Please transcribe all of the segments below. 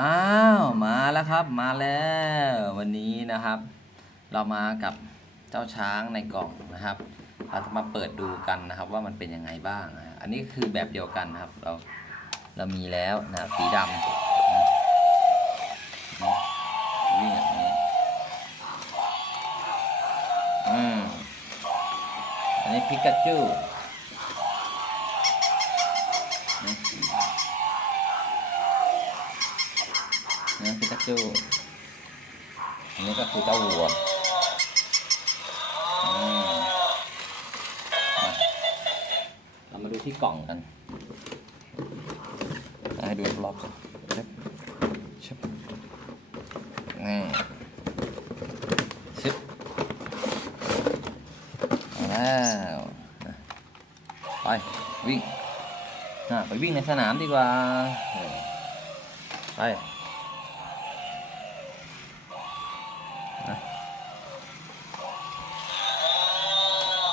อ้าวมาแล้วครับมาแล้ววันนี้นะครับ เรามากับเจ้าช้างในกล่องนะครับเราจะมาเปิดดูกันนะครับ ว่ามันเป็นยังไงบ้างนะอันนี้คือแบบเดียวกันนะครับ เราเรามีแล้วนะสีดำนะนะวิ่งนี้อืมอันนี้พิกาจู นะนะพิกาจูอันนี้ก็คือเจ้าวัวเรามาดูที่กล่องกันให้ดูรอบๆก่อนเช็บเช็บนี่ชิบแล้วไป วิ่งอะไปวิ่งในสนามดีกว่า ไป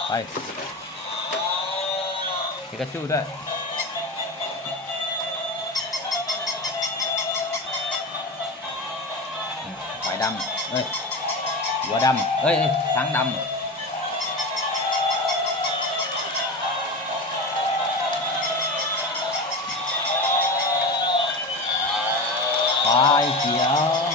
ไปพิกาจูด้วยควายดำเอ้ยหัวดำเอ้ยเอ้ยช้างดำควายเขียว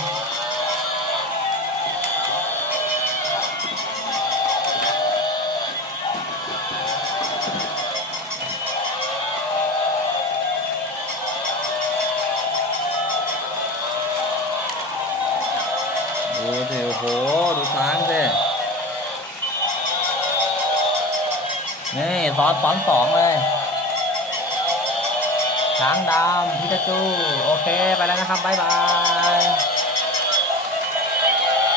ดูสิโอ้โห ดูช้างสินี่ซ้อนซ้อนสองเลย ช้างดำพิกาจู โอเค ไปแล้วนะครับ บ๊ายบาย